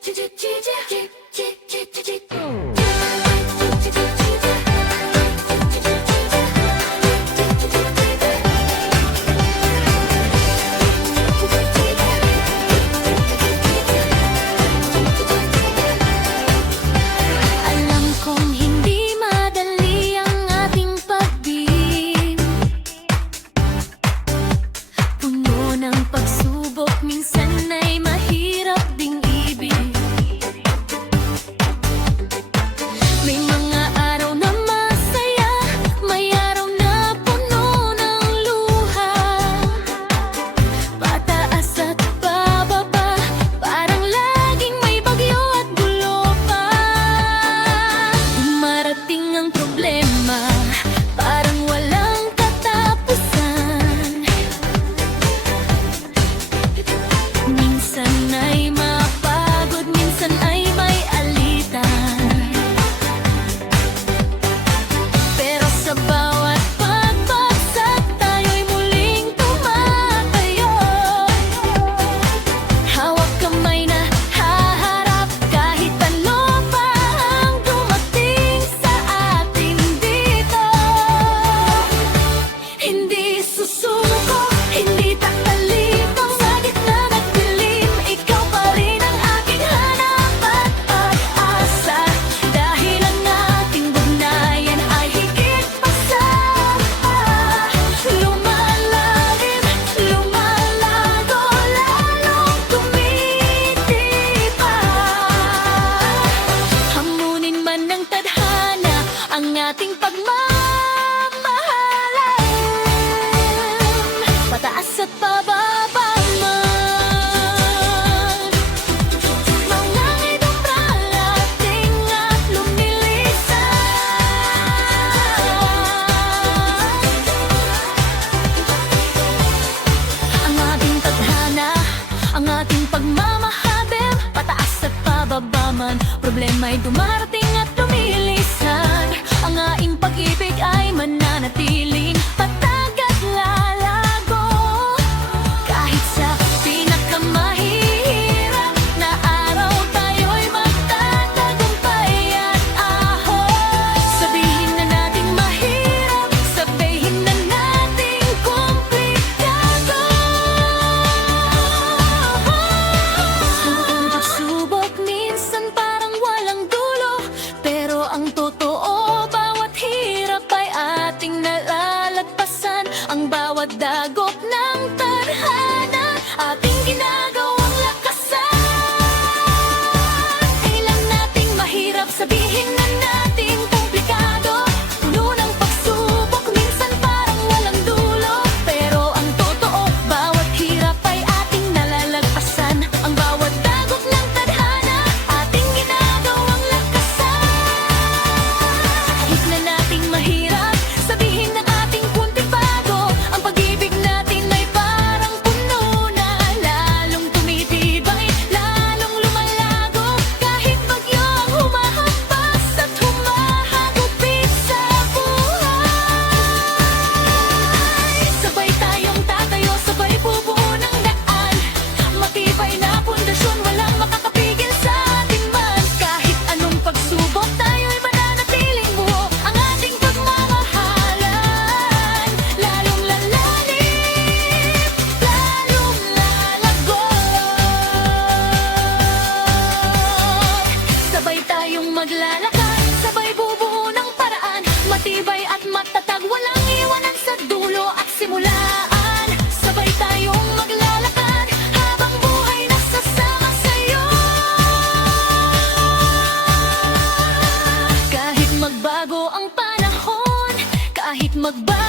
Alam kong hindi madali ang ating pag-ibig. Puno ng pagsubok, minsan ay mahirap ding ibig. May mga araw na masaya, may araw na puno ng luha. Pataas at pababa, parang laging may bagyo at gulo pa. Dumarating ang problema, parang walang katapusan. Minsan ay mapagod, minsan ay may alitan. Pero sa bawat pagbagsak, tayo'y muling tumatayo. Hawak kamay na haharap, kahit ano pa ang dumating sa atin dito. Hindi susuko, hindi tatalito. Sa gitna ng dilim, ikaw pa rin ang aking hanap at pag-asa. Dahil ang ating ugnayan ay higit pa sa lumalalim, lumalago, lalong tumitibay. Hamunin man ng tadhana ang ating pagmamahalan, pataas at pababa man. Mga idumbrang ating at lumilisan. Ang ating tadhana, ang ating pagmamahabem, pataas at pababa man. Problema'y dumarating at lumilisan. Ang aing pag-ibig ay mananatiling patag at lalago. Kahit sa pinakamahirap na araw, tayo'y magtatagumpay at ahon. Sabihin na natin mahirap, sabihin na natin komplikado. Pagsubok minsan parang walang dulo, pero ang totoo, bawat hirap ay ating nalalagpasan. Ang bawat dagok ng tadhana, ating ginagawang lakasan. Kailan nating mahirap, sabihin na natin komplikado. Puno ng pagsubok, minsan parang walang dulo, pero ang totoo, bawat hirap ay ating nalalagpasan. Ang bawat dagok ng tadhana, ating ginagawang lakasan. Kahit na nating mahirap, sabihin ng ating puntibago, ang pag-ibig natin ay parang puno na lalong tumitibay, lalong lumalago. Kahit bagyo ang humahampas at humahagupit sa buhay, sabay tayong tatayo, sabay bubuo ng daan. Matibay na pundasyon, walang makakapigil sa ating man. Kahit anong pagsubok, tayo'y mananatiling buo. Ang ating pagmamahalan, lalong lalalim, lalong lalago. Sabay tayong maglalakad, sabay bubuo ng paraan. Matibay at matatag, walang iwanan sa dulo at simulaan. Sabay tayong maglalakad, habang buhay nasasama sa'yo. Kahit magbago ang panahon, kahit magbago